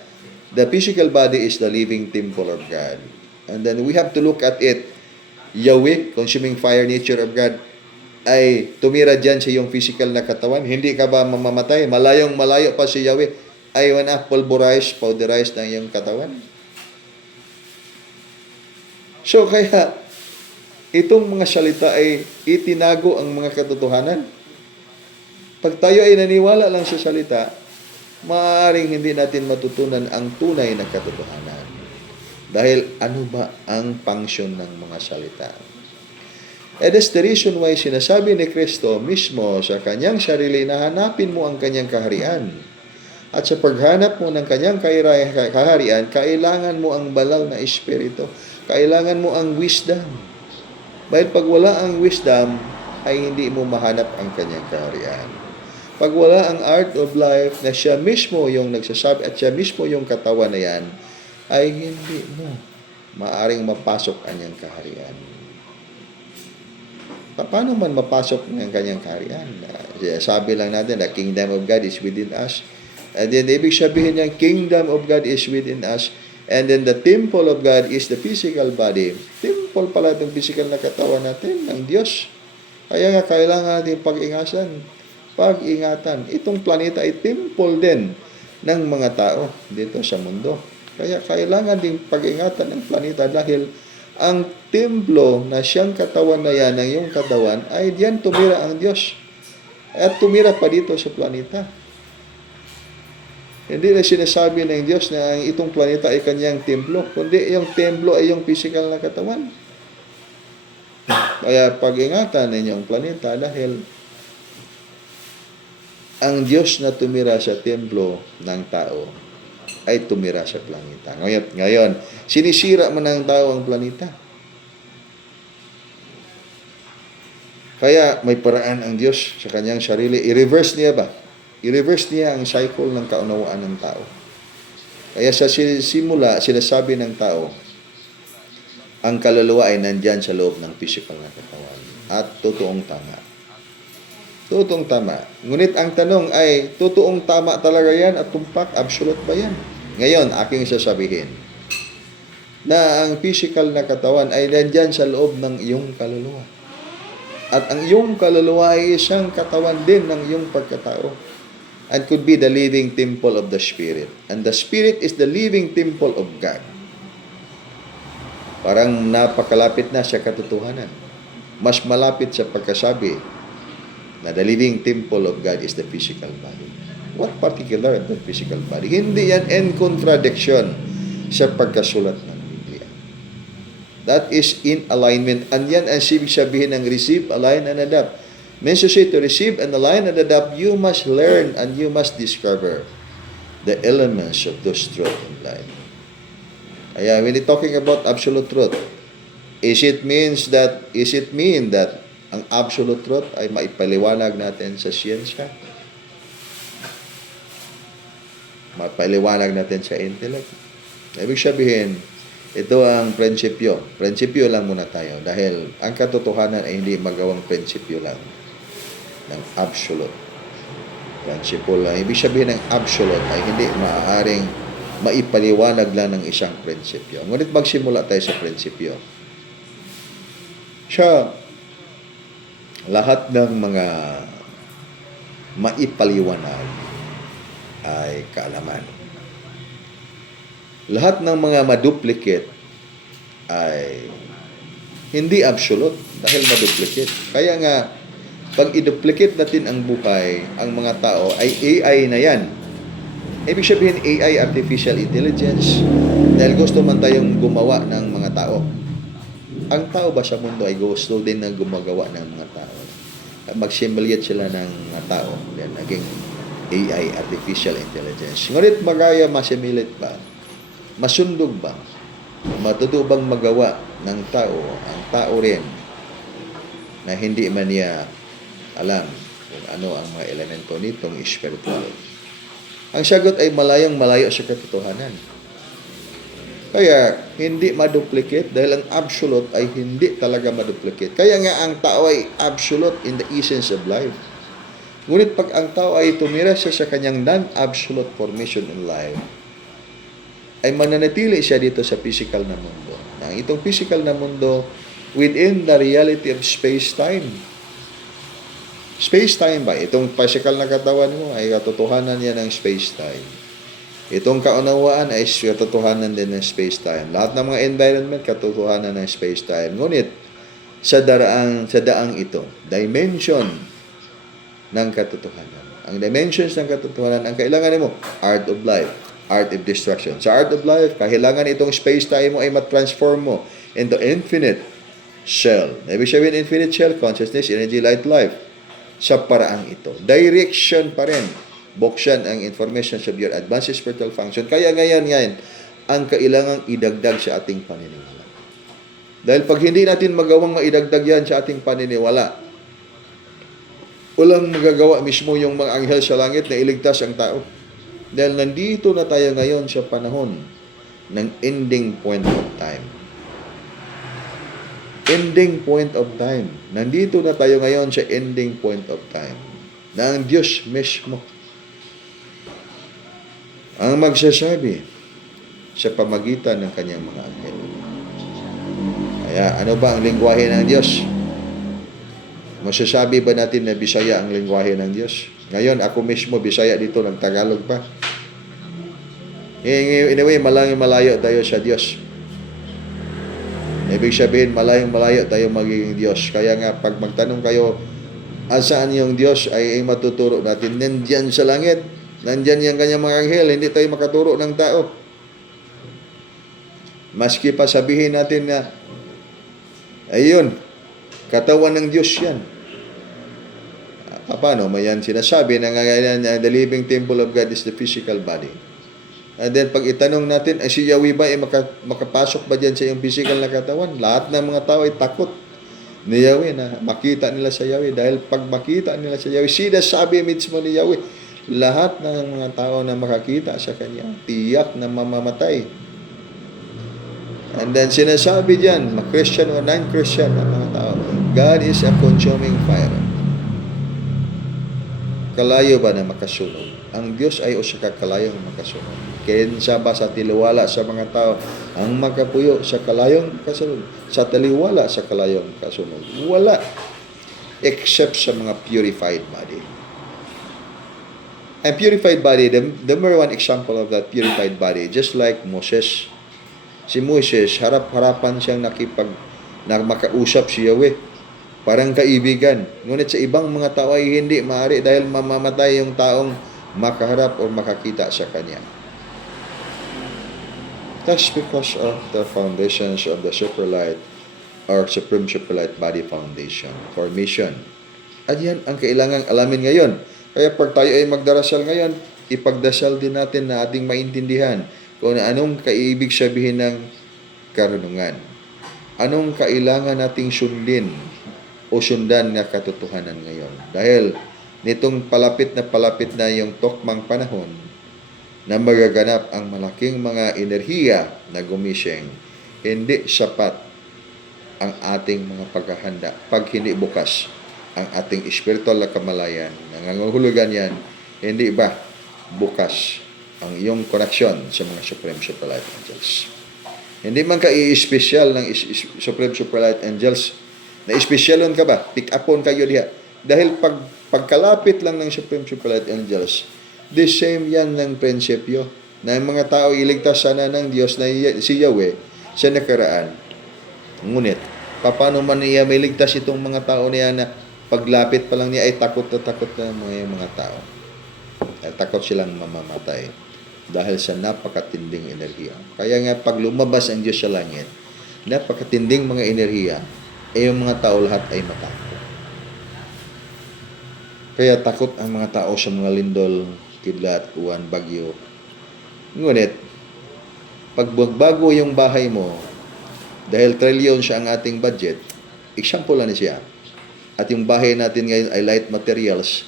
the physical body is the living temple of God. And then we have to look at it. Yahweh, consuming fire nature of God, ay tumira dyan sa iyong physical na katawan. Hindi ka ba mamamatay? Malayong malayo pa si Yahweh ay pulverize, powderize ng iyong katawan. So kaya, itong mga salita ay itinago ang mga katotohanan. Pag tayo ay naniwala lang sa salita, maaaring hindi natin matutunan ang tunay na katotohanan. Dahil ano ba ang function ng mga salita? And that's the reason why sinasabi ni Kristo mismo sa kanyang sarili na hanapin mo ang kanyang kaharian. At sa paghanap mo ng kanyang kaharian, kailangan mo ang banal na espiritu. Kailangan mo ang wisdom. Dahil pag wala ang wisdom, ay hindi mo mahanap ang kanyang kaharian. Pag wala ang art of life na siya mismo yung nagsasabi at siya mismo yung katawan na yan, ay hindi mo maaring mapasok ang kanyang kaharian. Paano man mapasok ng kanyang kaharian? Sabi lang natin, the kingdom of God is within us. And then, ibig sabihin niya, kingdom of God is within us. And then, the temple of God is the physical body. Temple pala itong physical na katawan natin ng Diyos. Kaya nga, kailangan natin pag-ingatan. Itong planeta ay temple din ng mga tao dito sa mundo. Kaya kailangan din pag-ingatan ng planeta dahil ang templo na siyang katawan na yan, ng iyong katawan, ay diyan tumira ang Diyos. At tumira pa dito sa planeta. Hindi na sinasabi ng Diyos na itong planeta ay kanyang templo, kundi yung templo ay yung physical na katawan. Kaya pag-ingatan ninyo ang planeta dahil ang Diyos na tumira sa templo ng tao ay tumira sa planeta. Ngayon, sinisira man ng tao ang planeta. Kaya may paraan ang Diyos sa kanyang sarili. I-reverse niya ba? I-reverse niya ang cycle ng kaunawaan ng tao. Kaya sa simula, sinasabi ng tao, ang kaluluwa ay nandyan sa loob ng physical na katawan. At totoong tama. Totoong tama. Ngunit ang tanong ay, totoong tama talaga yan at tumpak? Absolute ba yan? Ngayon, aking sasabihin na ang physical na katawan ay nandyan sa loob ng iyong kaluluwa. At ang iyong kaluluwa ay isang katawan din ng iyong pagkatao. And could be the living temple of the Spirit. And the Spirit is the living temple of God. Parang napakalapit na sa katotohanan. Mas malapit sa pagkasabi na the living temple of God is the physical body. What particular the physical body? Hindi yan in contradiction sa pagkasulat ng Biblia. That is in alignment. And yan ang sabihin ng receive, align, and adapt. Means to say to receive and align and adapt, you must learn and you must discover the elements of those truth in life. Kaya when you're talking about absolute truth, is it mean that ang absolute truth ay maipaliwanag natin sa siyensya? Maipaliwanag natin sa intellect? Ibig sabihin, ito ang prinsipyo. Prinsipyo lang muna tayo dahil ang katotohanan ay hindi magawang prinsipyo lang ng absolute. Prinsipyo lang. Ibig sabihin ng absolute ay hindi maaaring maipaliwanag lang ng isang prinsipyo. Ngunit magsimula tayo sa prinsipyo. Siya, lahat ng mga maipaliwanag ay kaalaman. Lahat ng mga maduplicate ay hindi absolute dahil maduplicate. Kaya nga, pag i-duplicate natin ang buhay, ang mga tao, ay AI na yan. Ibig sabihin, AI, artificial intelligence, dahil gusto man tayong gumawa ng mga tao. Ang tao ba sa mundo ay gusto din na gumagawa ng mga tao? Mag-simulate sila ng mga tao, then naging AI, artificial intelligence. Ngunit magaya masimulate ba? Masundog ba? Matutubang magawa ng tao, ang tao rin, na hindi man niya alam kung ano ang mga elemento nitong spiritual. Ang sagot ay malayong malayo sa katotohanan. Kaya, hindi maduplicate dahil ang absolute ay hindi talaga maduplicate. Kaya nga, ang tao ay absolute in the essence of life. Ngunit pag ang tao ay tumira siya sa kanyang non-absolute formation in life, ay mananatili siya dito sa physical na mundo. Ang itong physical na mundo, within the reality of space-time. Space-time ba? Itong physical na katawan mo ay katotohanan yan ng space-time. Itong kaunawaan ay katotohanan din ng space-time. Lahat ng mga environment, katotohanan ng space-time. Ngunit, sa daang ito, dimension ng katotohanan. Ang dimensions ng katotohanan, ang kailangan mo, art of life, art of destruction. Sa art of life, kailangan itong space-time mo ay matransform mo into infinite shell. Ibig sabihin, infinite shell, consciousness, energy, light, life. Sa paraang ito. Direction pa rin. Buksan ang information of your advanced spiritual function. Kaya ngayon, ang kailangang idagdag sa ating paniniwala. Dahil pag hindi natin magawang maidagdag yan sa ating paniniwala, walang magagawa mismo yung mga anghel sa langit na iligtas ang tao. Dahil nandito na tayo ngayon sa panahon ng ending point of time. Ending point of time. Nandito na tayo ngayon sa ending point of time. Na ang Diyos mismo ang magsasabi sa pamagitan ng kanyang mga anghel. Kaya ano ba ang lingwahe ng Diyos? Masasabi ba natin na Bisaya ang lingwahe ng Diyos? Ngayon, ako mismo Bisaya dito ng Tagalog pa. Anyway, malayo tayo sa Diyos. Ibig sabihin, malayo tayo magiging Diyos. Kaya nga, pag magtanong kayo, asaan yung Diyos, ay matuturo natin. Nandyan sa langit. Nandyan yung kanyang mga anghel. Hindi tayo makaturo ng tao. Maski pa sabihin natin na, ayun, katawan ng Diyos yan. Paano? May yan sinasabi na the living temple of God is the physical body. And then, pag itanong natin, ay si Yahweh ba ay makapasok ba dyan sa iyong physical na katawan? Lahat ng mga tao ay takot ni Yahweh na makita nila sa Yahweh. Dahil pag makita nila sa Yahweh, sinasabi mismo ni Yahweh, lahat ng mga tao na makakita sa Kanya, tiyak na mamamatay. And then, sinasabi dyan, Christian o non-Christian na mga tao, God is a consuming fire. Kalayo ba na makasunod? Ang Diyos ay usa ka kalayong makasunod. Kinsa ba sa tiliwala sa mga tao ang makapuyo sa kalayong kasunod? Sa taliwala sa kalayong kasunod? Wala. Except sa mga purified body. And purified body, the number one example of that purified body, just like Moses. Si Moses, harap-harapan siyang makausap si Yahweh. Parang kaibigan. Ngunit sa ibang mga tao ay hindi maaari dahil mamamatay yung taong makaharap o makakita sa kanya. That's because of the foundations of the Superlight or Supreme Superlight Body Foundation, formation. At yan ang kailangang alamin ngayon. Kaya pag tayo ay magdarasal ngayon, ipagdasal din natin na ating maintindihan kung anong kaibig sabihin ng karunungan. Anong kailangan nating sundin o sundan na katotohanan ngayon. Dahil nitong palapit na yung tokmang panahon na magaganap ang malaking mga enerhiya na gumising, hindi sapat ang ating mga paghahanda pag hindi bukas ang ating spiritual na kamalayan. Nangangahulugan yan, hindi ba bukas ang iyong koneksyon sa mga Supreme Superlight Angels. Hindi man ka i-special ng Supreme Superlight Angels, na-espesyalon ka ba? Pick upon kayo diha. Dahil pagkalapit lang ng Supreme Superlight Angels, the same yan ng prinsipyo na ang mga tao iligtas sana ng Diyos na si Yahweh sa nakaraan. Ngunit, paano man niya may ligtas itong mga tao niya na paglapit pa lang niya ay takot na mga tao. Ay takot silang mamamatay dahil sa napakatinding enerhiya. Kaya nga pag lumabas ang Diyos sa langit, napakatinding mga enerhiya, yung mga tao lahat ay matakot. Kaya takot ang mga tao sa mga lindol, kidlat, uwan, bagyo. Ngunit, pag bago yung bahay mo, dahil trillion siya ang ating budget, example lang siya. At yung bahay natin ngayon ay light materials.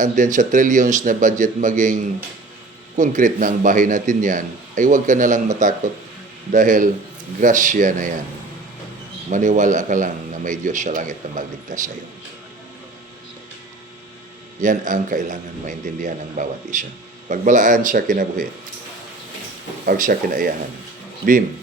And then sa trillions na budget maging concrete na ang bahay natin yan, ay huwag ka na lang matakot. Dahil grasya na yan. Maniwala ka lang na may Diyos sa langit na magligtas sa iyo. Yan ang kailangan maintindihan ng bawat isa. Pagbalaan siya kinabuhi. Pag siya kinaiyahan. Bim,